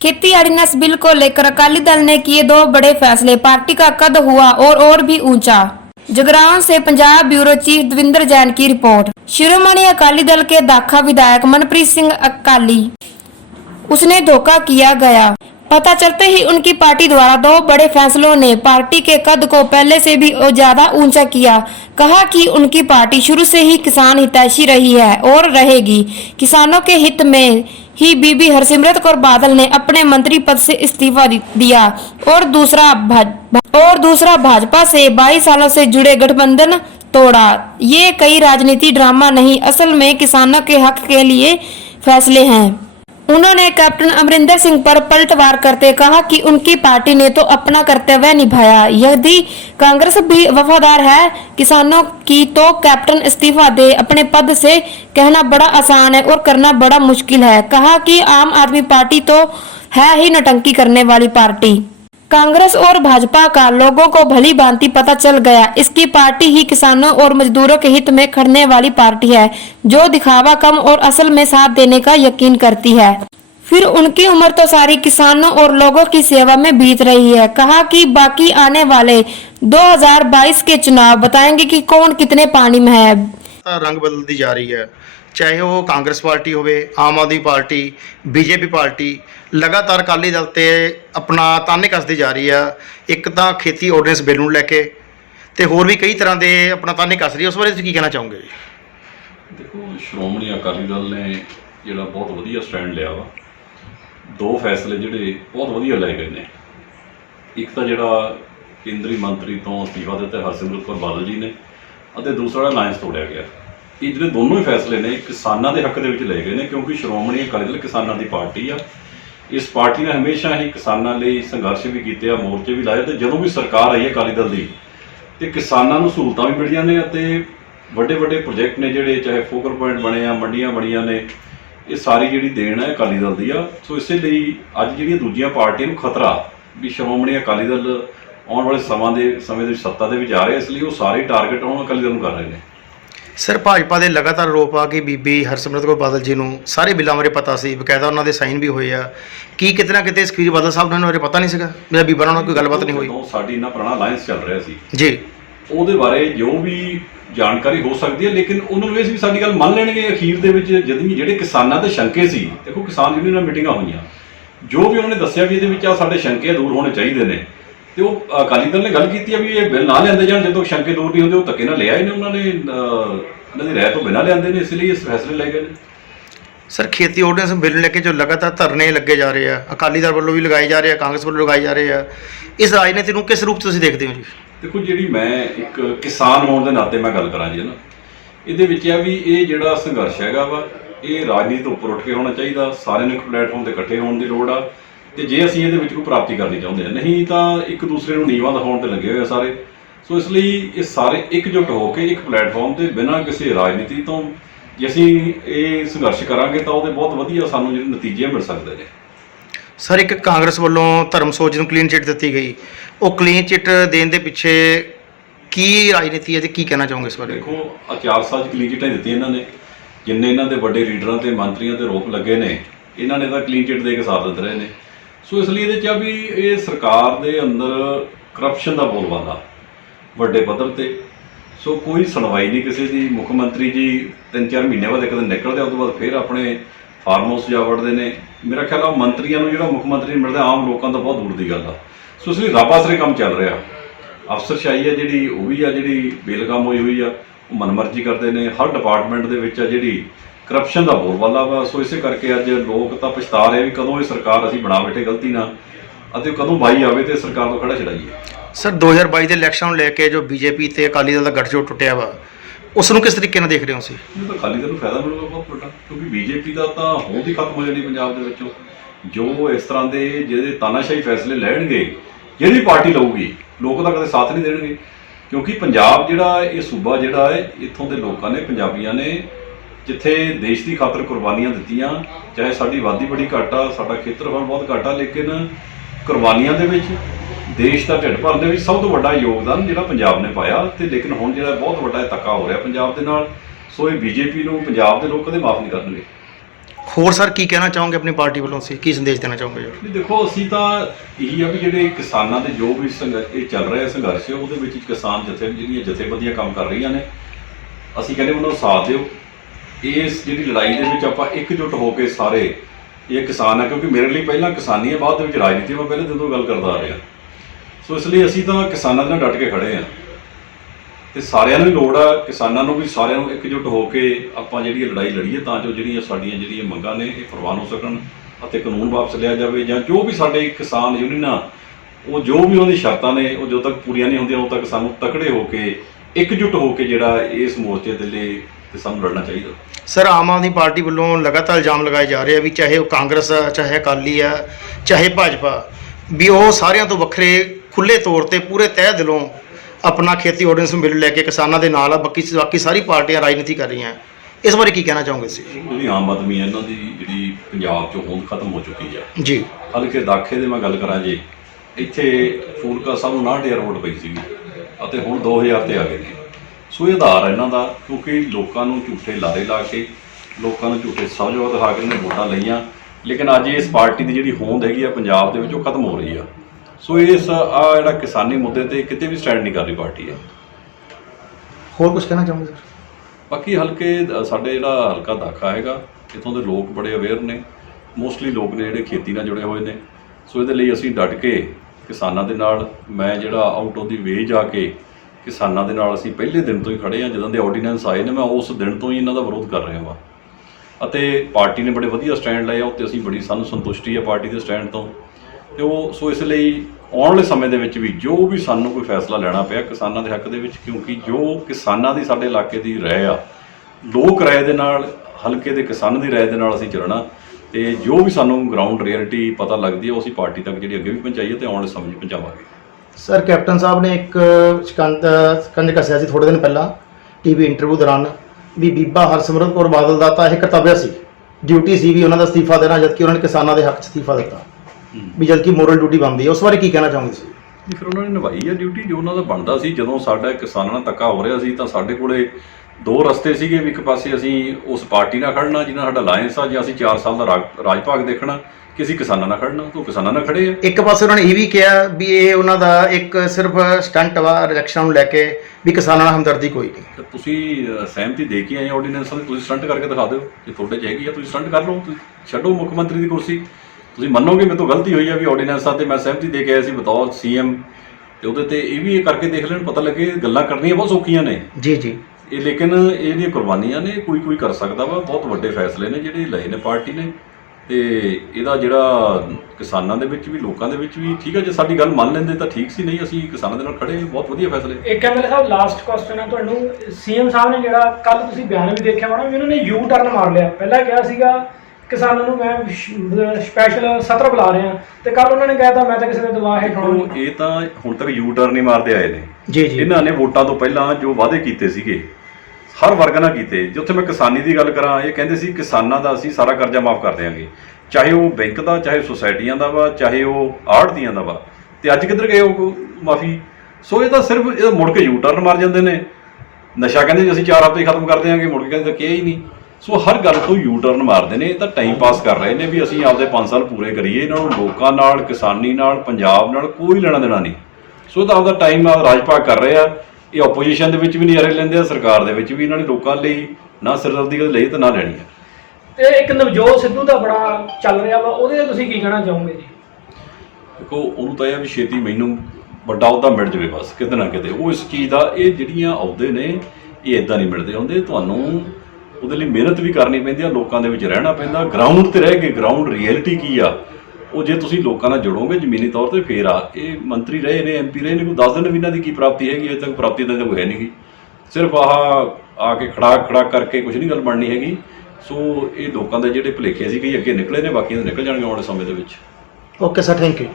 खेती ordinance bill को लेकर अकाली दल ने किए दो बड़े फैसले, पार्टी का कद हुआ और भी ऊंचा। जगरांव से पंजाब ब्यूरो चीफ दविंदर जैन की रिपोर्ट। शिरोमणि अकाली दल के दाखा विधायक मनप्रीत सिंह अकाली उसने धोखा किया गया। पता चलते ही उनकी पार्टी द्वारा दो बड़े फैसलों ने पार्टी के कद को पहले से भी ज्यादा ऊंचा किया। कहा कि उनकी पार्टी शुरू से ही किसान हितैषी रही है और रहेगी। किसानों के हित में ही बीबी हरसिमरत कौर बादल ने अपने मंत्री पद से इस्तीफा दिया और दूसरा भाजपा से 22 सालों से जुड़े गठबंधन तोड़ा। ये कई राजनीति ड्रामा नहीं, असल में किसानों के हक के लिए फैसले हैं। उन्होंने कैप्टन अमरिंदर सिंह पर पलटवार करते कहा कि उनकी पार्टी ने तो अपना कर्तव्य निभाया, यदि कांग्रेस भी वफादार है किसानों की तो कैप्टन इस्तीफा दे। अपने पद से कहना बड़ा आसान है और करना बड़ा मुश्किल है। कहा कि आम आदमी पार्टी तो है ही नौटंकी करने वाली पार्टी। कांग्रेस और भाजपा का लोगों को भली भांति पता चल गया। इसकी पार्टी ही किसानों और मजदूरों के हित में खड़ने वाली पार्टी है, जो दिखावा कम और असल में साथ देने का यकीन करती है। फिर उनकी उम्र तो सारी किसानों और लोगों की सेवा में बीत रही है। कहा कि बाकी आने वाले 2022 के चुनाव बताएंगे कि कौन कितने पानी में है। रंग बदलती जा रही है, चाहे वो कांग्रेस पार्टी होवे, आम आदमी पार्टी, बीजेपी पार्टी लगातार अकाली दल ते अपना ताने कसदी जा रही है। एक तो खेती ऑर्डिनेंस बिल नूं लैके ते होर भी कई तरह के अपना ताने कस रही है, उस बारे तुसीं की कहना चाहोगे? देखो, श्रोमणी अकाली दल ने जिहड़ा बहुत वधिया स्टैंड लिया वा, दो फैसले जिहड़े बहुत वधिया लए गए ने। एक तो जिहड़ा केंद्री मंत्री तो अस्तीफा दिता हरसिमरत कौर बादल जी ने, ਅਤੇ दूसरा अलायंस तोड़िया गया। ये ਜਿਹੜੇ दोनों ही फैसले ने किसानों के हक ਦੇ लए गए ने, क्योंकि श्रोमणी अकाली दल किसानों की पार्टी आ। इस पार्टी ने हमेशा ही किसानों लिए संघर्ष भी किए, मोर्चे भी लाए, तो जदों भी सरकार आई है अकाली दल की तो किसानों को सहूलतां भी मिलियां ने ते वड्डे वड्डे प्रोजेक्ट ने जिहड़े चाहे फोकल पॉइंट बने आ, मंडियां बणियां ने, ये सारी जिहड़ी देन है अकाली दल की आ। सो इसे लिए अज जिहड़ियां दूजियां पार्टियां नूं खतरा भी श्रोमणी अकाली दल आने वाले समय के सत्ता दे विच आ रहे, इसलिए वो सारे टारगेट हम अकाली दल नूं कर रहे हैं। सर, भाजपा के लगातार आरोप आ कि बीबी हरसिमरत कौर बादल जी नूं सारे बिलों बारे पता सी, बकायदा उन्होंने साइन भी होए आ। कि किते ना किते सुखबीर बादल साहब नूं बारे पता नहीं सीगा, मेरा बीबा नाल कोई गलबात नहीं हुई? साडी इन्ना पुराना अलायंस चल रहा सी जी, ਉਹਦੇ ਬਾਰੇ जो भी जानकारी हो सकती है, लेकिन उन्होंने भी साडी गल मान लेणगे अखीर ਦੇ ਵਿੱਚ जदों ਜਿਹੜੇ ਕਿਸਾਨਾਂ ਦੇ ਸ਼ੰਕੇ ਸੀ। देखो, किसान यूनियन ਨਾਲ ਮੀਟਿੰਗਾਂ ਹੋਈਆਂ, जो भी उन्होंने दस्सिया भी ਇਹਦੇ ਵਿੱਚ ਆ ਸਾਡੇ ਸ਼ੰਕੇ दूर होने चाहिए ने, ਤੇ ਉਹ ਅਕਾਲੀ ਦਲ ਨੇ ਗੱਲ ਕੀਤੀ ਆ ਵੀ ਇਹ ਬਿੱਲ ਨਾ ਲਿਆਂਦੇ ਜਾਣ ਜਦੋਂ ਸ਼ੰਕੇ ਦੂਰ ਨਹੀਂ ਹੁੰਦੇ। ਉਹ ਧੱਕੇ ਨਾਲ ਲਿਆ ਹੀ ਨੇ, ਉਹਨਾਂ ਨੇ ਇਹਨਾਂ ਦੀ ਰਾਇ ਤੋਂ ਬਿਨਾਂ ਲਿਆਂਦੇ ਨੇ, ਇਸ ਲਈ ਇਸ ਫੈਸਲੇ ਲੈ ਗਏ ਨੇ। सर, खेती ऑर्डिनेंस बिल लेके जो लगातार धरने लगे जा रहे हैं, अकाली दल वालों भी लगाए जा रहे हैं, कांग्रेस वालों लगाए जा रहे हैं, इस राजनीति को किस रूप तुसीं देखते हो जी? देखो, जी मैं एक किसान होने के नाते मैं गल करा जी ना, ये भी ये जोड़ा संघर्ष हैगा वा, ये राजनीति तो उपर उठ के होना चाहिए। सारे एक प्लेटफॉर्म से इकट्ठे होने की लोड़ आ, तो जे असीं इहदे विच कोई प्राप्ति करनी चाहुंदे हैं, नहीं तो एक दूसरे को नीवां दिखाउण ते लगे हुए सारे। सो इसलिए ये सारे एकजुट होकर एक प्लेटफॉर्म से बिना किसी राजनीति तो जे असीं ये संघर्ष करांगे तो वो बहुत वधिया सानूं जिहड़े नतीजे मिल सकते हैं। सर, एक कांग्रेस वालों धर्म सोच नूं क्लीन चिट दी गई, वो क्लीन चिट देने के पिछे की राजनीति है, की कहना चाहोगे इस बारे? देखो, 4 साल क्लीन चिटां दित्तियां इन्होंने, जिन्ने इन्हों के बड़े लीडरां ते मंत्रियों ते रोप लगे ने, इन्होंने तो क्लीन चिट दे के साथ दिते रहे हैं। सो इसलिए ये भी ये सरकार के अंदर करप्शन का बोलबाला वड्डे पद्धर ते। सो कोई सुनवाई नहीं किसी की। मुख्यमंत्री जी 3-4 महीने बाद एक दिन निकलते, उस बाद फिर अपने फार्म हाउस जा वड़ते हैं। मेरा ख्याल आ मंत्रियों को जो मुख्यमंत्री मिलता आम लोगों तो बहुत दूर की गल आ। सो इसलिए रब आसरे काम चल रहा, अफसरशाही है जी वो भी आ जी बेलगाम हुई आ, मनमर्जी करते हैं। हर डिपार्टमेंट के जी करप्शन का बोलबाला वा। सो इस करके अज लोग तो पछता रहे भी कदों ये सरकार असीं बना बैठे गलती ना, कदों बाई आवे तो सरकार तो खड़ा छड़ाइए। सर, 2022 के इलैक्शन लैके जो बीजेपी ते अकाली दल का गठजोड़ टुटिया वा, उसनूं किस तरीके नाल देख रहे हो तुसीं? तो अकाली दल नूं फायदा मिलूगा बहुत बड़ा, क्योंकि बीजेपी का तो होंद ही खत्म हो जानी पंजाब दे विचों। जो इस तरह के जिहड़े तानाशाही फैसले लैणगे, जिहड़ी पार्टी लऊगी, लोग तो कदे साथ नहीं देणगे। क्योंकि पंजाब जिहड़ा ये सूबा जिहड़ा है, इत्थों के लोगों ने, पंजाबियों ने जिथे देश की खातर कुर्बानियां दित्तियां, चाहे साडी आबादी बड़ी घट आ, साडा खेत्रफल बहुत घट आ, लेकिन कुर्बानियां दे विच देश का ढिड भरने में सब तो बड़ा योगदान जिहड़ा पंजाब ने पाया। तो लेकिन हुण जिहड़ा बहुत बड़ा धक्का हो रहा पंजाब दे नाल। सो ये बीजेपी नूं पंजाब के लोग कदे माफ़ नहीं करनगे। ਹੋਰ ਸਰ ਕੀ ਕਹਿਣਾ ਚਾਹੋਗੇ ਆਪਣੀ ਪਾਰਟੀ ਵੱਲੋਂ ਸੀ, ਕੀ ਸੰਦੇਸ਼ ਦੇਣਾ ਚਾਹੋਗੇ ਜੀ? ਵੀ ਦੇਖੋ ਅਸੀਂ ਤਾਂ ਇਹੀ ਆ ਵੀ ਜਿਹੜੇ ਕਿਸਾਨਾਂ ਦੇ ਜੋ ਵੀ ਇਹ ਚੱਲ ਰਿਹਾ ਸੰਘਰਸ਼ ਉਹਦੇ ਵਿੱਚ ਕਿਸਾਨ ਜਿਹੜੀਆਂ ਜਥੇਬੰਦੀਆਂ ਕੰਮ ਕਰ ਰਹੀਆਂ ਨੇ, ਅਸੀਂ ਕਹਿੰਦੇ ਉਹਨਾਂ ਨੂੰ ਸਾਥ ਦਿਓ। ਇਸ ਜਿਹੜੀ ਲੜਾਈ ਦੇ ਵਿੱਚ ਆਪਾਂ ਇਕਜੁੱਟ ਹੋ ਕੇ ਸਾਰੇ, ਇਹ ਕਿਸਾਨ ਹੈ ਕਿਉਂਕਿ ਮੇਰੇ ਲਈ ਪਹਿਲਾਂ ਕਿਸਾਨੀ ਹੈ, ਬਾਅਦ ਦੇ ਵਿੱਚ ਰਾਜਨੀਤੀ, ਮੈਂ ਪਹਿਲੇ ਦਿਨ ਤੋਂ ਗੱਲ ਕਰਦਾ ਆ ਰਿਹਾ। ਸੋ ਇਸ ਲਈ ਅਸੀਂ ਤਾਂ ਕਿਸਾਨਾਂ ਦੇ ਨਾਲ ਡਟ ਕੇ ਖੜੇ ਹਾਂ ਤੇ ਸਾਰਿਆਂ ਨੂੰ ਲੋੜ ਆ, ਕਿਸਾਨਾਂ ਨੂੰ ਵੀ ਸਾਰਿਆਂ ਨੂੰ ਇਕਜੁੱਟ ਹੋ ਕੇ ਆਪਾਂ ਜਿਹੜੀ ਲੜਾਈ ਲੜੀਏ ਤਾਂ ਜੋ ਸਾਡੀਆਂ ਮੰਗਾਂ ਨੇ ਇਹ ਪ੍ਰਵਾਨ ਹੋ ਸਕਣ ਅਤੇ ਕਾਨੂੰਨ ਵਾਪਸ ਲਿਆ ਜਾਵੇ, ਜਾਂ ਜੋ ਵੀ ਸਾਡੇ ਕਿਸਾਨ ਯੂਨੀਅਨਾਂ ਉਹ ਜੋ ਵੀ ਉਹਨਾਂ ਦੀ ਸ਼ਰਤਾਂ ਨੇ ਉਹ ਜਦੋਂ ਤੱਕ ਪੂਰੀਆਂ ਨਹੀਂ ਹੁੰਦੀਆਂ ਉਦੋਂ ਤੱਕ ਸਾਨੂੰ ਤਕੜੇ ਹੋ ਕੇ ਇਕਜੁੱਟ ਹੋ ਕੇ ਜਿਹੜਾ ਇਸ ਮੋਰਚੇ ਦੇ ਲਈ ਤੇ ਸਾਨੂੰ ਲੜਨਾ ਚਾਹੀਦਾ। ਸਰ ਆਮ ਆਦਮੀ ਪਾਰਟੀ ਵੱਲੋਂ ਲਗਾਤਾਰ ਇਲਜ਼ਾਮ ਲਗਾਏ ਜਾ ਰਹੇ ਆ ਵੀ ਚਾਹੇ ਉਹ ਕਾਂਗਰਸ ਆ, ਚਾਹੇ ਅਕਾਲੀ ਆ, ਚਾਹੇ ਭਾਜਪਾ, ਵੀ ਉਹ ਸਾਰਿਆਂ ਤੋਂ ਵੱਖਰੇ ਖੁੱਲ੍ਹੇ ਤੌਰ ਤੇ ਪੂਰੇ ਤਹਿ ਦਿਲੋਂ ਆਪਣਾ ਖੇਤੀ ਆਰਡੀਨੈਂਸ ਨੂੰ ਬਿੱਲ ਲੈ ਕੇ ਕਿਸਾਨਾਂ ਦੇ ਨਾਲ ਆ, ਬਾਕੀ ਸਾਰੀ ਪਾਰਟੀਆਂ ਰਾਜਨੀਤੀ ਕਰ ਰਹੀਆਂ। ਇਸ ਬਾਰੇ ਕੀ ਕਹਿਣਾ ਚਾਹੋਗੇ ਤੁਸੀਂ? ਜਿਹੜੀ ਆਮ ਆਦਮੀ ਹੈ ਇਹਨਾਂ ਦੀ ਜਿਹੜੀ ਪੰਜਾਬ 'ਚੋਂ ਹੋਂਦ ਖਤਮ ਹੋ ਚੁੱਕੀ ਆ ਜੀ। ਹਲਕੇ ਦਾਖੇ ਦੇ ਮੈਂ ਗੱਲ ਕਰਾਂ ਜੇ, ਇੱਥੇ ਫੂਲਕਾ ਸਾਹਿਬ ਨੂੰ 59,000 ਵੋਟ ਪਈ ਸੀਗੀ ਅਤੇ ਹੁਣ 2,000 ਤੇ ਆ ਗਏ ਨੇ। ਸੋ ਇਹ ਆਧਾਰ ਹੈ ਇਹਨਾਂ ਦਾ, ਕਿਉਂਕਿ ਲੋਕਾਂ ਨੂੰ ਝੂਠੇ ਲਾਰੇ ਲਾ ਕੇ, ਲੋਕਾਂ ਨੂੰ ਝੂਠੇ ਸਮਝੌਤੇ ਦਿਖਾ ਕੇ ਇਹਨਾਂ ਨੇ ਵੋਟਾਂ ਲਈਆਂ, ਲੇਕਿਨ ਅੱਜ ਇਸ ਪਾਰਟੀ ਦੀ ਜਿਹੜੀ ਹੋਂਦ ਹੈਗੀ ਆ ਪੰਜਾਬ ਦੇ ਵਿੱਚ ਉਹ ਖਤਮ ਹੋ ਰਹੀ ਆ। ਸੋ ਇਸ ਜਿਹੜਾ ਕਿਸਾਨੀ ਮੁੱਦੇ ਤੇ ਕਿਤੇ ਵੀ ਸਟੈਂਡ ਨਹੀਂ ਕਰ ਰਹੀ ਪਾਰਟੀ ਹੈ। ਹੋਰ ਕੁਝ ਕਹਿਣਾ ਚਾਹੋਗੇ ਸਰ? ਬਾਕੀ ਹਲਕੇ ਸਾਡੇ ਜਿਹੜਾ ਹਲਕਾ ਦਾਖਾ ਹੈਗਾ, ਇੱਥੋਂ ਦੇ ਲੋਕ ਬੜੇ ਅਵੇਅਰ ਨੇ, ਮੋਸਟਲੀ ਲੋਕ ਨੇ ਜਿਹੜੇ ਖੇਤੀ ਨਾਲ ਜੁੜੇ ਹੋਏ ਨੇ। ਸੋ ਇਹਦੇ ਲਈ ਅਸੀਂ ਡਟ ਕੇ ਕਿਸਾਨਾਂ ਦੇ ਨਾਲ, ਮੈਂ ਜਿਹੜਾ ਆਊਟ ਆਫ ਦੀ ਵੇ ਜਾ ਕੇ ਕਿਸਾਨਾਂ ਦੇ ਨਾਲ ਅਸੀਂ ਪਹਿਲੇ ਦਿਨ ਤੋਂ ਹੀ ਖੜੇ ਹਾਂ। ਜਦੋਂ ਦੇ ਆਰਡੀਨੈਂਸ ਆਏ ਨੇ ਮੈਂ ਉਸ ਦਿਨ ਤੋਂ ਹੀ ਇਹਨਾਂ ਦਾ ਵਿਰੋਧ ਕਰ ਰਿਹਾ ਵਾਂ ਅਤੇ ਪਾਰਟੀ ਨੇ ਬੜੇ ਵਧੀਆ ਸਟੈਂਡ ਲਏ ਆ ਉੱਤੇ, ਅਸੀਂ ਬੜੀ ਸਾਨੂੰ ਸੰਤੁਸ਼ਟੀ ਹੈ ਪਾਰਟੀ ਦੇ ਸਟੈਂਡ ਤੋਂ। ਤੇ ਉਹ ਸੋ ਇਸ ਲਈ ਆਉਣ ਵਾਲੇ ਸਮੇਂ ਦੇ ਵਿੱਚ ਵੀ ਜੋ ਵੀ ਸਾਨੂੰ ਕੋਈ ਫੈਸਲਾ ਲੈਣਾ ਪਿਆ ਕਿਸਾਨਾਂ ਦੇ ਹੱਕ ਦੇ ਵਿੱਚ, ਕਿਉਂਕਿ ਜੋ ਕਿਸਾਨਾਂ ਦੀ ਸਾਡੇ ਇਲਾਕੇ ਦੀ ਰਾਏ ਆ, ਲੋਕ ਰਾਏ ਦੇ ਨਾਲ, ਹਲਕੇ ਦੇ ਕਿਸਾਨ ਦੀ ਰਾਏ ਦੇ ਨਾਲ ਅਸੀਂ ਚੱਲਣਾ ਤੇ ਜੋ ਵੀ ਸਾਨੂੰ ਗਰਾਊਂਡ ਰਿਐਲਿਟੀ ਪਤਾ ਲੱਗਦੀ ਹੈ ਉਹ ਅਸੀਂ ਪਾਰਟੀ ਤੱਕ ਜਿਹੜੀ ਅੱਗੇ ਵੀ ਪਹੁੰਚਾਈਏ ਤੇ ਆਉਣ ਵਾਲੇ ਸਮੇਂ 'ਚ ਪਹੁੰਚਾਵਾਂਗੇ। ਸਰ ਕੈਪਟਨ ਸਾਹਿਬ ਨੇ ਇੱਕ ਸ਼ਿਕੰਜ ਕੱਸਿਆ ਸੀ ਥੋੜ੍ਹੇ ਦਿਨ ਪਹਿਲਾਂ ਟੀਵੀ ਇੰਟਰਵਿਊ ਦੌਰਾਨ ਵੀ ਬੀਬਾ ਹਰਸਿਮਰਤ ਕੌਰ ਬਾਦਲ ਦਾ ਤਾਂ ਇਹ ਕਰਤੱਵ ਸੀ, ਡਿਊਟੀ ਸੀ ਵੀ ਉਹਨਾਂ ਦਾ ਅਸਤੀਫਾ ਦੇਣਾ, ਜਦਕਿ ਉਹਨਾਂ ਨੇ ਕਿਸਾਨਾਂ ਦੇ ਹੱਕ 'ਚ ਅਸਤੀਫਾ ਦਿੱਤਾ, ਵੀ ਜਦਕਿ ਮੋਰਲ ਡਿਊਟੀ ਬਣਦੀ ਹੈ। ਉਸ ਬਾਰੇ ਕੀ ਕਹਿਣਾ ਚਾਹੋਗੇ ਤੁਸੀਂ? ਫਿਰ ਉਹਨਾਂ ਨੇ ਨਿਭਾਈ ਆ ਡਿਊਟੀ ਜੋ ਉਹਨਾਂ ਦਾ ਬਣਦਾ ਸੀ। ਜਦੋਂ ਸਾਡਾ ਕਿਸਾਨਾਂ ਨਾਲ ਧੱਕਾ ਹੋ ਰਿਹਾ ਸੀ ਤਾਂ ਸਾਡੇ ਕੋਲੇ ਦੋ ਰਸਤੇ ਸੀਗੇ, ਵੀ ਇੱਕ ਪਾਸੇ ਅਸੀਂ ਉਸ ਪਾਰਟੀ ਨਾਲ ਖੜਨਾ ਜਿਹਨਾਂ ਸਾਡਾ ਅਲਾਇੰਸ ਆ, ਜਾਂ ਅਸੀਂ 4 ਸਾਲ ਦਾ ਰਾਜ ਭਾਗ ਦੇਖਣਾ, ਕਿ ਅਸੀਂ ਕਿਸਾਨਾਂ ਨਾਲ ਖੜਨਾ, ਤਾਂ ਕਿਸਾਨਾਂ ਨਾਲ ਖੜੇ ਆ। ਇੱਕ ਪਾਸੇ ਉਹਨਾਂ ਨੇ ਇਹ ਵੀ ਕਿਹਾ ਵੀ ਇਹ ਉਹਨਾਂ ਦਾ ਇੱਕ ਸਿਰਫ ਸਟੰਟ ਵਾ ਇਲੈਕਸ਼ਨ ਨੂੰ ਲੈ ਕੇ, ਵੀ ਕਿਸਾਨਾਂ ਨਾਲ ਹਮਦਰਦੀ ਕੋਈ ਨਹੀਂ। ਤੇ ਤੁਸੀਂ ਸਹਿਮਤੀ ਦੇ ਕੇ ਆਏ ਆਰਡੀਨੈਂਸ ਦੀ, ਤੁਸੀਂ ਸਟੰਟ ਕਰਕੇ ਦਿਖਾ ਦਿਓ, ਜੇ ਤੁਹਾਡੇ 'ਚ ਹੈਗੀ ਆ ਤੁਸੀਂ ਸਟੰਟ ਕਰ ਲਓ, ਤੁਸੀਂ ਛੱਡੋ ਮੁੱਖ ਮੰਤਰੀ ਦੀ ਕੁਰਸੀ। ਤੁਸੀਂ ਮੰਨੋਗੇ ਮੇਰੇ ਤੋਂ ਗਲਤੀ ਹੋਈ ਆ ਵੀ ਆਰਡੀਨੈਂਸਾਂ ਤੇ ਮੈਂ ਸਹਿਮਤੀ ਦੇ ਕੇ ਆਇਆ ਸੀ ਬਤੌਰ CM, ਤੇ ਉਹਦੇ ਤੇ ਇਹ ਵੀ ਇਹ ਕਰਕੇ ਦੇਖ ਲੈਣ, ਪਤਾ ਲੱਗੇ ਗੱਲਾਂ ਕਰਨੀਆਂ ਬਹੁਤ ਸੌਖੀਆਂ ਨੇ ਜੀ ਜੀ। ਇਹ ਲੇਕਿਨ ਇਹਦੀਆਂ ਕੁਰਬਾਨੀਆਂ ਨੇ, ਕੋਈ ਕਰ ਸਕਦਾ ਵਾ। ਬਹੁਤ ਵੱਡੇ ਫੈਸਲੇ ਨੇ ਜਿਹੜੇ ਲਏ ਨੇ ਪਾਰਟੀ ਨੇ, ਤੇ ਇਹਦਾ ਜਿਹੜਾ ਕਿਸਾਨਾਂ ਦੇ ਵਿੱਚ ਵੀ, ਲੋਕਾਂ ਦੇ ਵਿੱਚ ਵੀ ਠੀਕ ਹੈ। ਜੇ ਸਾਡੀ ਗੱਲ ਮੰਨ ਲੈਂਦੇ ਤਾਂ ਠੀਕ ਸੀ, ਨਹੀਂ ਅਸੀਂ ਕਿਸਾਨਾਂ ਦੇ ਨਾਲ ਖੜੇ, ਬਹੁਤ ਵਧੀਆ ਫੈਸਲੇ। ਇੱਕ MLA ਸਾਹਿਬ ਲਾਸਟ ਕੁਐਸਚਨ ਹੈ ਤੁਹਾਨੂੰ, CM ਸਾਹਿਬ ਨੇ ਜਿਹੜਾ ਕੱਲ ਤੁਸੀਂ ਬਿਆਨ ਵੀ ਦੇਖਿਆ ਹੋਣਾ ਵੀ ਉਹਨਾਂ ਨੇ ਯੂ ਟਰਨ ਮਾਰ ਲਿਆ। ਪਹਿਲਾਂ ਕਿਹਾ ਸੀਗਾ ਕਿਸਾਨਾਂ ਨੂੰ ਮੈਂ ਸਪੈਸ਼ਲ ਸਤਰ ਬੁਲਾ ਰਿਹਾ, ਤੇ ਕੱਲ ਉਹਨਾਂ ਨੇ ਕਿਹਾ ਤਾਂ ਮੈਂ ਤਾਂ ਕਿਸੇ ਦੇ ਦਬਾਅ ਹੇਠ ਆਉਣਾ। ਇਹ ਤਾਂ ਹੁਣ ਤੱਕ ਯੂ ਟਰਨ ਨਹੀਂ ਮਾਰਦੇ ਆਏ ਨੇ ਜੀ ਜੀ। ਇਹਨਾਂ ਨੇ ਵੋਟਾਂ ਤੋਂ ਪਹਿਲਾਂ ਜੋ ਵਾਅਦੇ ਕੀਤੇ ਸੀਗੇ ਹਰ ਵਰਗ ਨਾਲ ਕੀਤੇ। ਜਿੱਥੇ ਮੈਂ ਕਿਸਾਨੀ ਦੀ ਗੱਲ ਕਰਾਂ, ਇਹ ਕਹਿੰਦੇ ਸੀ ਕਿਸਾਨਾਂ ਦਾ ਅਸੀਂ ਸਾਰਾ ਕਰਜ਼ਾ ਮਾਫ ਕਰ ਦਿਆਂਗੇ, ਚਾਹੇ ਉਹ ਬੈਂਕ ਦਾ, ਚਾਹੇ ਸੁਸਾਇਟੀਆਂ ਦਾ ਵਾ, ਚਾਹੇ ਉਹ ਆੜ੍ਹਤੀਆਂ ਦਾ ਵਾ। ਤੇ ਅੱਜ ਕਿੱਧਰ ਗਏ ਉਹ ਮਾਫੀ? ਸੋ ਇਹ ਤਾਂ ਸਿਰਫ ਇਹ ਮੁੜ ਕੇ ਯੂ ਟਰਨ ਮਾਰ ਜਾਂਦੇ ਨੇ। ਨਸ਼ਾ ਕਹਿੰਦੇ ਜੀ ਅਸੀਂ 4 ਹਫ਼ਤੇ ਖਤਮ ਕਰ ਦਿਆਂਗੇ, ਮੁੜ ਕੇ ਕਹਿੰਦੇ ਤਾਂ ਕਿਹਾ ਹੀ ਨਹੀਂ। ਸੋ ਹਰ ਗੱਲ ਤੋਂ ਯੂ ਟਰਨ ਮਾਰਦੇ ਨੇ। ਇਹ ਤਾਂ ਟਾਈਮ ਪਾਸ ਕਰ ਰਹੇ ਨੇ ਵੀ ਅਸੀਂ ਆਪਦੇ 5 ਸਾਲ ਪੂਰੇ ਕਰੀਏ। ਇਹਨਾਂ ਨੂੰ ਲੋਕਾਂ ਨਾਲ, ਕਿਸਾਨੀ ਨਾਲ, ਪੰਜਾਬ ਨਾਲ ਕੋਈ ਲੈਣਾ ਦੇਣਾ ਨਹੀਂ। ਸੋ ਇਹ ਤਾਂ ਆਪਦਾ ਟਾਈਮ ਨਾਲ ਰਾਜ ਭਾਗ ਕਰ ਰਹੇ ਆ। ਇਹ ਆਪੋਜੀਸ਼ਨ ਦੇ ਵਿੱਚ ਵੀ ਨਜ਼ਾਰੇ ਲੈਂਦੇ ਆ, ਸਰਕਾਰ ਦੇ ਵਿੱਚ ਵੀ ਇਹਨਾਂ ਨੇ ਲੋਕਾਂ ਲਈ ਨਾ ਸਿਰਦਰਦੀ ਲਈ ਤੇ ਨਾ ਲੈਣੀ ਆ। ਤੇ ਇੱਕ ਨਵਜੋਤ ਸਿੱਧੂ ਦਾ ਬੜਾ ਚੱਲ ਰਿਹਾ ਵਾ, ਉਹਦੇ 'ਤੇ ਤੁਸੀਂ ਕੀ ਕਹਿਣਾ ਚਾਹੋਗੇ ਜੀ? ਦੇਖੋ ਉਹਨੂੰ ਤਾਂ ਇਹ ਵੀ ਛੇਤੀ ਮੈਨੂੰ ਵੱਡਾ ਅਹੁਦਾ ਮਿਲ ਜਾਵੇ ਬਸ, ਕਿਤੇ ਨਾ ਕਿਤੇ ਉਹ ਇਸ ਚੀਜ਼ ਦਾ। ਇਹ ਜਿਹੜੀਆਂ ਅਹੁਦੇ ਨੇ ਇਹ ਇਦਾਂ ਨਹੀਂ ਮਿਲਦੇ ਹੁੰਦੇ, ਤੁਹਾਨੂੰ ਉਹਦੇ ਲਈ ਮਿਹਨਤ ਵੀ ਕਰਨੀ ਪੈਂਦੀ ਆ, ਲੋਕਾਂ ਦੇ ਵਿੱਚ ਰਹਿਣਾ ਪੈਂਦਾ, ਗਰਾਊਂਡ ਤੇ ਰਹਿ ਕੇ। ਗਰਾਊਂਡ ਰਿਐਲਿਟੀ ਕੀ ਆ ਉਹ ਜੇ ਤੁਸੀਂ ਲੋਕਾਂ ਨਾਲ ਜੁੜੋਗੇ ਜ਼ਮੀਨੀ ਤੌਰ ਤੇ ਫੇਰ ਆ। ਇਹ ਮੰਤਰੀ ਰਹੇ ਨੇ, MP ਰਹੇ ਨੇ, ਕੋਈ 10 ਦਿਨ ਵੀ ਇਹਨਾਂ ਦੀ ਕੀ ਪ੍ਰਾਪਤੀ ਹੈਗੀ? ਅਜੇ ਤੱਕ ਪ੍ਰਾਪਤੀ ਤਾਂ ਕੋਈ ਹੈ ਨਹੀਂ ਗੀ। ਸਿਰਫ ਆ ਕੇ ਖੜਾ ਕਰਕੇ ਕੁਝ ਨਹੀਂ ਗੱਲ ਬਣਨੀ ਹੈਗੀ। ਸੋ ਇਹ ਲੋਕਾਂ ਦੇ ਜਿਹੜੇ ਭੁਲੇਖੇ ਸੀ ਕਿ ਅੱਗੇ ਨਿਕਲੇ ਨੇ, ਬਾਕੀਆਂ ਦੇ ਨਿਕਲ ਜਾਣਗੇ ਆਉਣ ਵਾਲੇ ਸਮੇਂ ਦੇ ਵਿੱਚ। Okay sir, thank you.